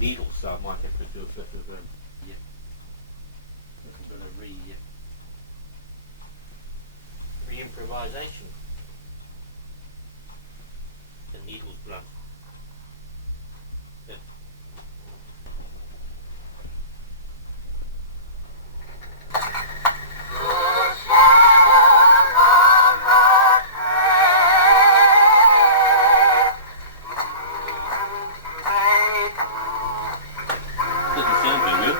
needles, so I might have to do a bit of a bit of re-improvisation. The needle's blunt. Yeah. Doesn't sound very good.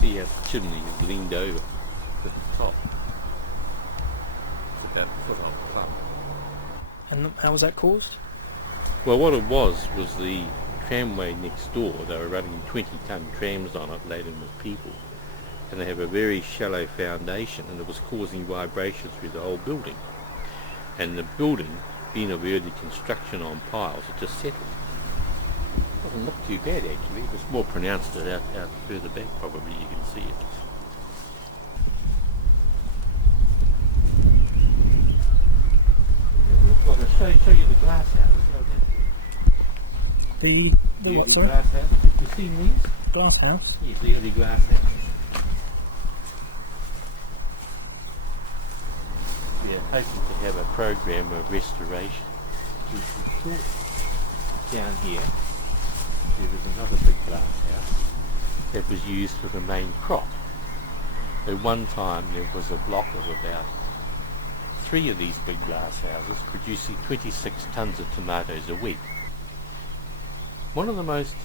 See how the chimney is leaned over at the top. It's about a foot off the top. And how was that caused? Well, what it was the tramway next door. They were running 20-ton trams on it laden with people, and they have a very shallow foundation, and it was causing vibration through the whole building. And the building, being of early construction on piles, it just settled. Doesn't look too bad actually. If it's more pronounced out further back, probably you can see it. I'll show you the glass houses. The early glass houses. Have you seen these? Glass house? Yes, the early glass houses. We are hoping to have a program of restoration. Down here, there was another big glass house that was used for the main crop. At one time there was a block of about 3 of these big glass houses producing 26 tons of tomatoes a week. One of the most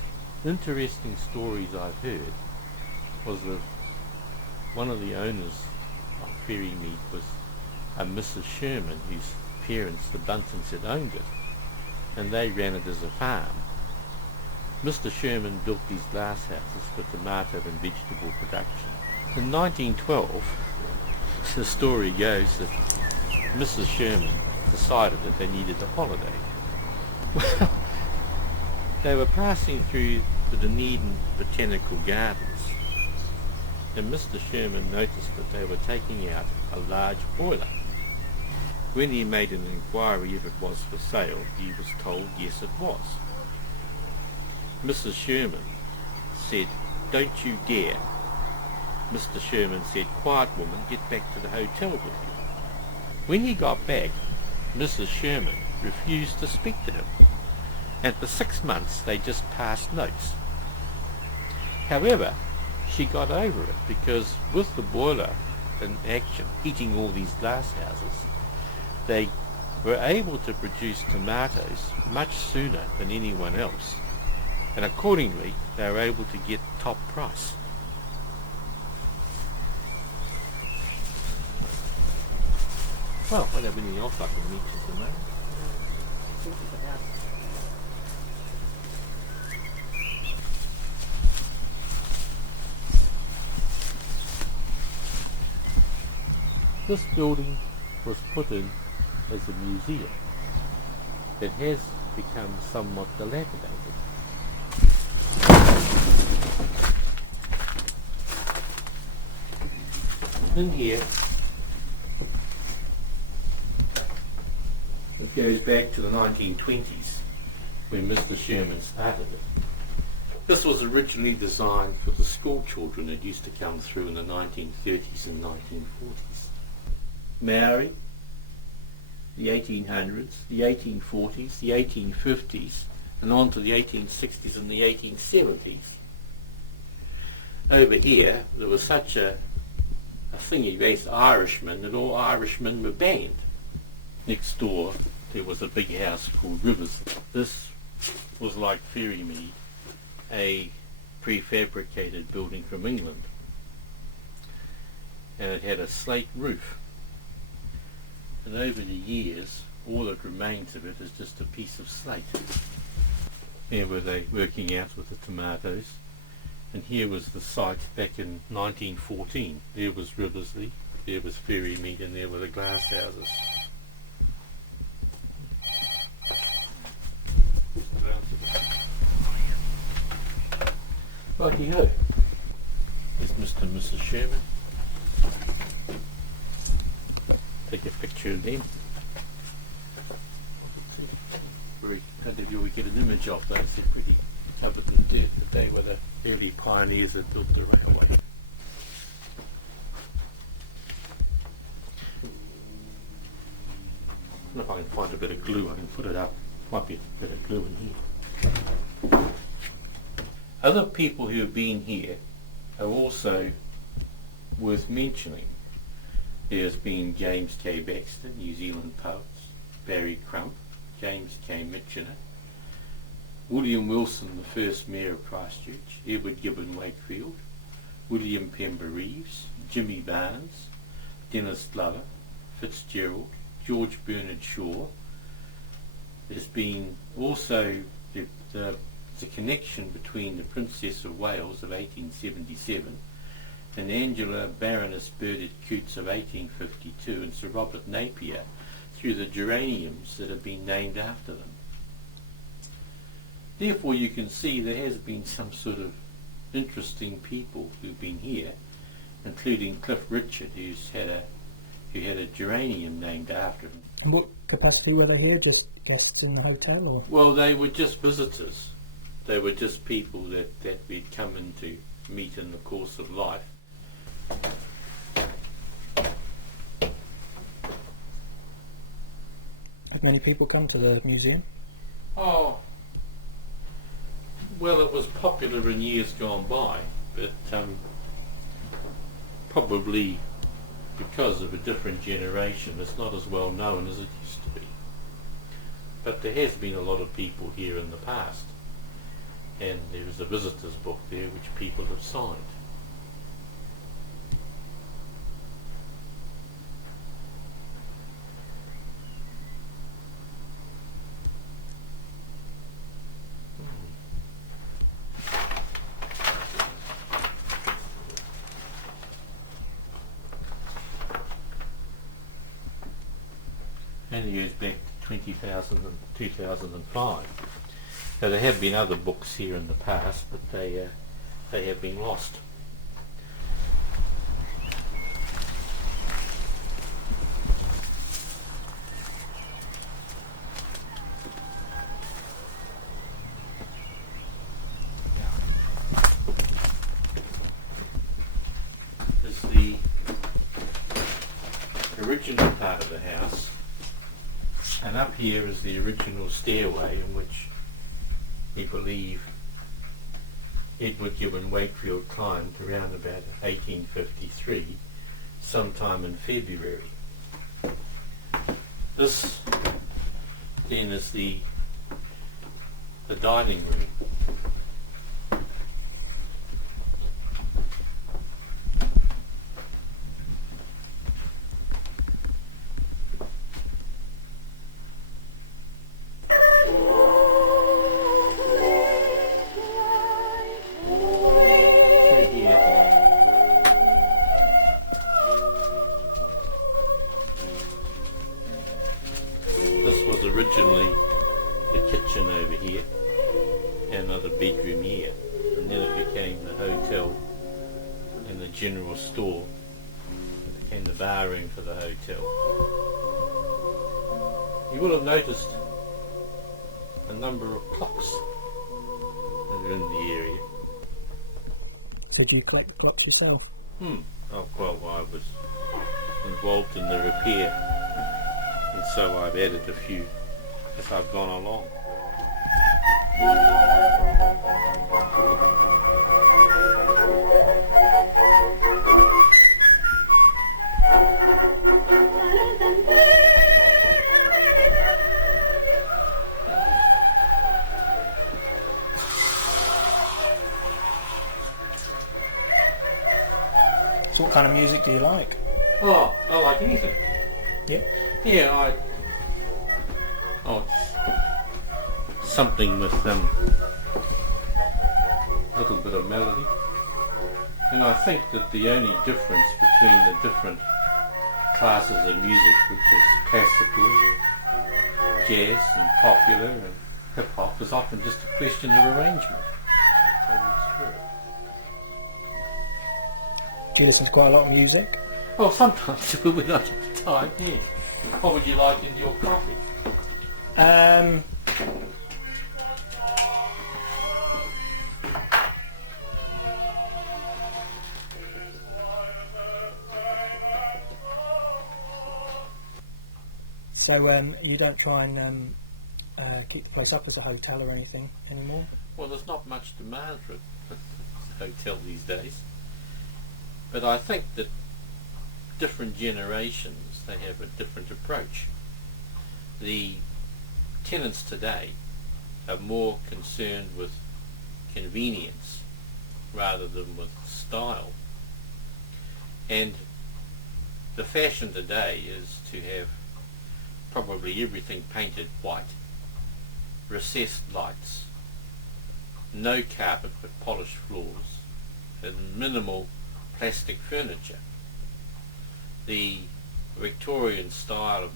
interesting stories I've heard was that one of the owners of Ferrymead was a Mrs Sherman, whose parents, the Buntons, had owned it, and they ran it as a farm. Mr Sherman built these glass houses for tomato and vegetable production. In 1912, the story goes that Mrs Sherman decided that they needed a holiday. Well, they were passing through the Dunedin Botanical Gardens, and Mr Sherman noticed that they were taking out a large boiler. When he made an inquiry if it was for sale, he was told yes it was. Mrs Sherman said, "Don't you dare." Mr Sherman said, "Quiet woman, get back to the hotel with you." When he got back, Mrs Sherman refused to speak to him, and for 6 months they just passed notes. However, she got over it because with the boiler in action, heating all these glass houses, they were able to produce tomatoes much sooner than anyone else, and accordingly they were able to get top price. Well, I don't have anything else I can mention at the moment. This building was put in as a museum. It has become somewhat dilapidated. In here, it goes back to the 1920s, when Mr Sherman started it. This was originally designed for the school children that used to come through in the 1930s and 1940s. Maori, the 1800s, the 1840s, the 1850s, and on to the 1860s and the 1870s. Over here, there was such a thingy-based Irishman that all Irishmen were banned. Next door, there was a big house called Rivers. This was like Ferrymead, a prefabricated building from England. And it had a slate roof. And over the years, all that remains of it is just a piece of slate. There were they working out with the tomatoes. And here was the site back in 1914. There was Riversley, there was Ferrymead, and there were the glass houses. Righty-ho. There's Mr. and Mrs. Sherman. Take a picture of them. Very glad if you would get an image of those. They're pretty covered in dirt, but they were the early pioneers that built the railway. I don't know if I can find a bit of glue. I can put it up. Might be a bit of glue in here. Other people who have been here are also worth mentioning. There's been James K. Baxter, New Zealand poet, Barry Crump, James K. Mitchener, William Wilson, the first Mayor of Christchurch, Edward Gibbon Wakefield, William Pember Reeves, Jimmy Barnes, Dennis Glover, Fitzgerald, George Bernard Shaw. There's been also the connection between the Princess of Wales of 1877 and Angela Baroness Burdett Coutts of 1852 and Sir Robert Napier through the geraniums that have been named after them. Therefore you can see there has been some sort of interesting people who've been here, including Cliff Richard, who had a geranium named after him. In what capacity were they here? Just guests in the hotel, or? Well, they were just visitors. They were just people that we'd come in to meet in the course of life. Have many people come to the museum? Oh, well, it was popular in years gone by, but probably because of a different generation, it's not as well known as it used to be. But there has been a lot of people here in the past, and there is a visitor's book there which people have signed. And it goes back to 2005. So there have been other books here in the past, but they have been lost. This is the original part of the house. And up here is the original stairway in which we believe Edward Gibbon Wakefield climbed around about 1853, sometime in February. This then is the dining room. Originally the kitchen over here and another bedroom here, and then it became the hotel and the general store. It became the bar room for the hotel. You will have noticed a number of clocks that are in the area. So do you collect the clocks yourself? Oh, well, I was involved in the repair, and so I've added a few as I've gone along. So what kind of music do you like? Oh, I like anything. Yep. Yeah, something with a little bit of melody. And I think that the only difference between the different classes of music, which is classical, jazz and popular and hip hop, is often just a question of arrangement. Do you listen to quite a lot of music? Well, sometimes when I get tired, yeah. What would you like in your coffee? So you don't try and keep the place up as a hotel or anything anymore? Well, there's not much demand for a hotel these days. But I think that different generations, they have a different approach. The tenants today are more concerned with convenience rather than with style. And the fashion today is to have probably everything painted white, recessed lights, no carpet but polished floors, and minimal plastic furniture. The Victorian style of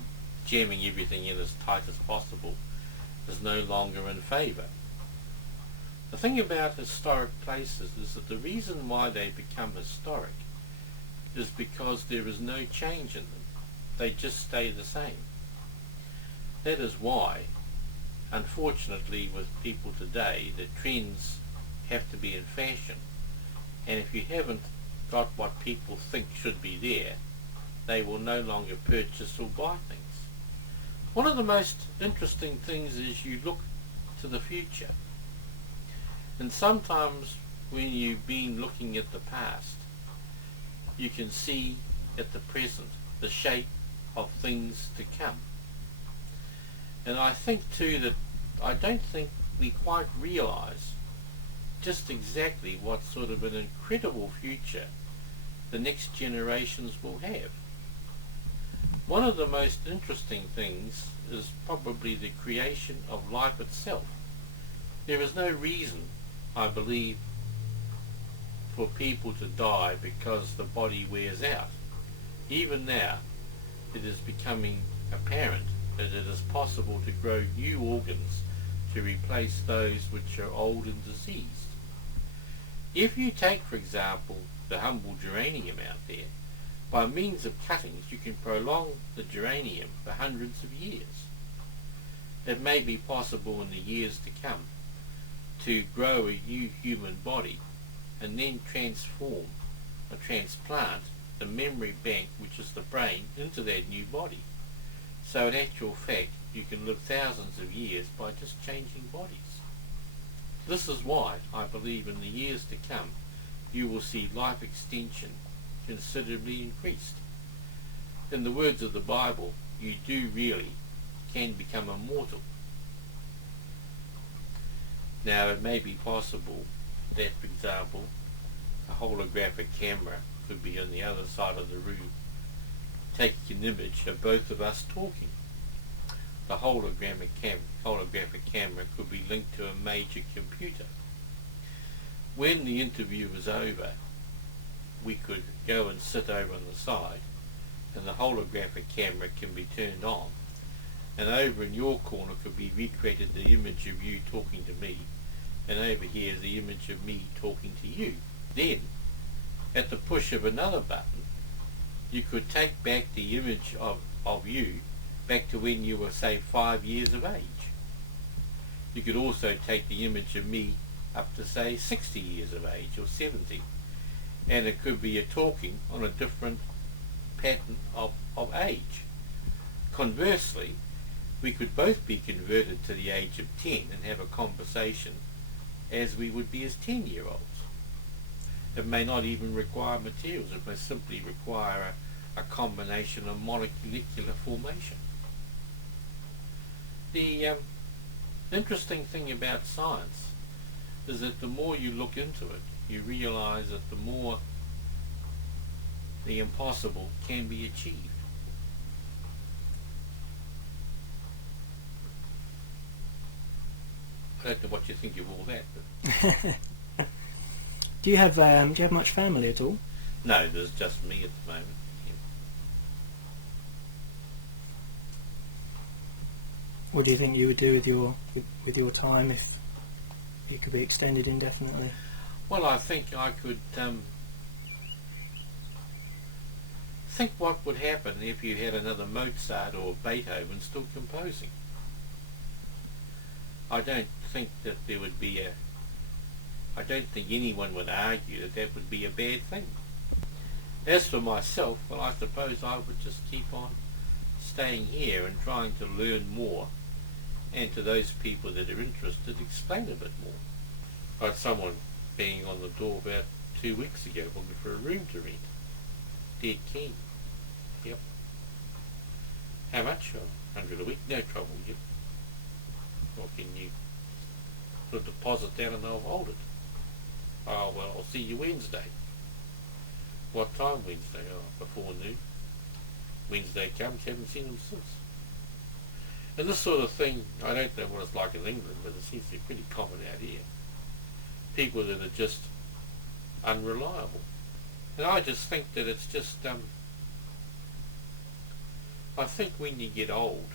jamming everything in as tight as possible is no longer in favour. The thing about historic places is that the reason why they become historic is because there is no change in them. They just stay the same. That is why, unfortunately, with people today, the trends have to be in fashion, and if you haven't got what people think should be there, they will no longer purchase or buy things. One of the most interesting things is you look to the future, and sometimes when you've been looking at the past, you can see at the present the shape of things to come. And I think too that I don't think we quite realise just exactly what sort of an incredible future the next generations will have. One of the most interesting things is probably the creation of life itself. There is no reason, I believe, for people to die because the body wears out. Even now, it is becoming apparent that it is possible to grow new organs to replace those which are old and diseased. If you take, for example, the humble geranium out there, by means of cuttings you can prolong the geranium for hundreds of years. It may be possible in the years to come to grow a new human body and then transform or transplant the memory bank, which is the brain, into that new body. So in actual fact you can live thousands of years by just changing bodies. This is why I believe in the years to come you will see life extension considerably increased. In the words of the Bible, you do really can become immortal. Now it may be possible that, for example, a holographic camera could be on the other side of the room taking an image of both of us talking. The holographic camera could be linked to a major computer. When the interview is over, we could go and sit over on the side, and the holographic camera can be turned on, and over in your corner could be recreated the image of you talking to me, and over here the image of me talking to you. Then, at the push of another button, you could take back the image of you back to when you were, say, 5 years of age. You could also take the image of me up to say 60 years of age or 70, and it could be a talking on a different pattern of age. Conversely, we could both be converted to the age of 10 and have a conversation as we would be as 10-year-olds. It may not even require materials, it may simply require a combination of molecular formation. The interesting thing about science is that the more you look into it, you realize that the more the impossible can be achieved. I don't know what you think of all that, but Do you have much family at all? no, there's just me at the moment. Yeah. What do you think you would do with your time if it could be extended indefinitely? Well, I think I could think what would happen if you had another Mozart or Beethoven still composing. I don't think that there would be I don't think anyone would argue that that would be a bad thing. As for myself, well, I suppose I would just keep on staying here and trying to learn more, and to those people that are interested, explain a bit more. I had someone banging on the door about 2 weeks ago looking for a room to rent. Dead keen. Yep. How much? Oh, 100 a week, no trouble. Yep. Or can you put a deposit down and I'll hold it? Oh, well, I'll see you Wednesday. What time Wednesday? Oh, before noon. Wednesday comes, haven't seen them since. And this sort of thing, I don't know what it's like in England, but it seems to be pretty common out here. People that are just unreliable. And I just think that it's just, I think when you get old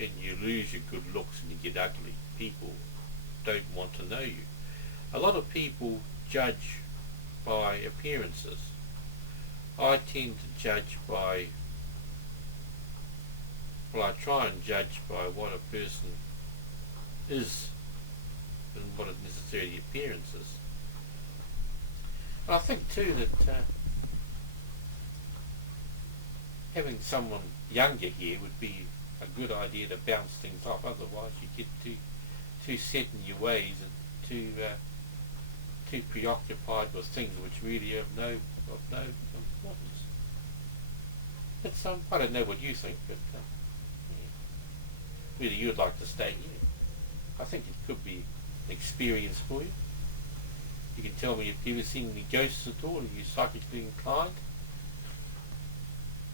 and you lose your good looks and you get ugly, people don't want to know you. A lot of people judge by appearances. I tend to judge by, well, I try and judge by what a person is and what a necessary appearance is. And I think too that having someone younger here would be a good idea to bounce things off. Otherwise you get too set in your ways and too preoccupied with things which really have no importance. It's I don't know what you think, but yeah. Whether you'd like to stay here. I think it could be an experience for you. You can tell me if you've ever seen any ghosts at all. Are you psychically inclined?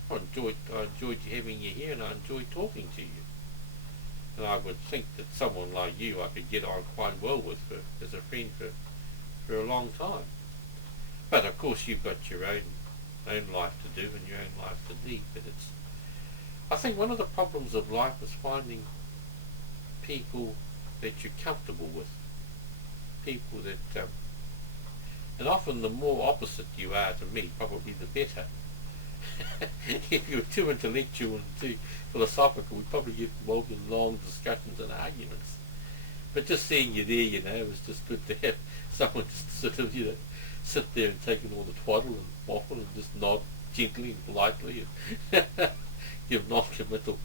I enjoyed you having you here, and I enjoyed talking to you. And I would think that someone like you I could get on quite well with as a friend for a long time. But of course you've got your own life to do and your own life to lead. But I think one of the problems of life is finding people that you're comfortable with. People that, and often the more opposite you are to me, probably the better. If you were too intellectual and too philosophical, we'd probably get involved in long discussions and arguments. But just seeing you there, it was just good to have someone just sort of, sit there and take in all the twaddle and waffle and just nod gently and politely and give non-committal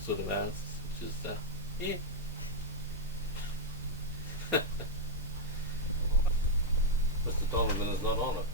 sort of answers, which is, yeah. Mr. Donovan is not on it.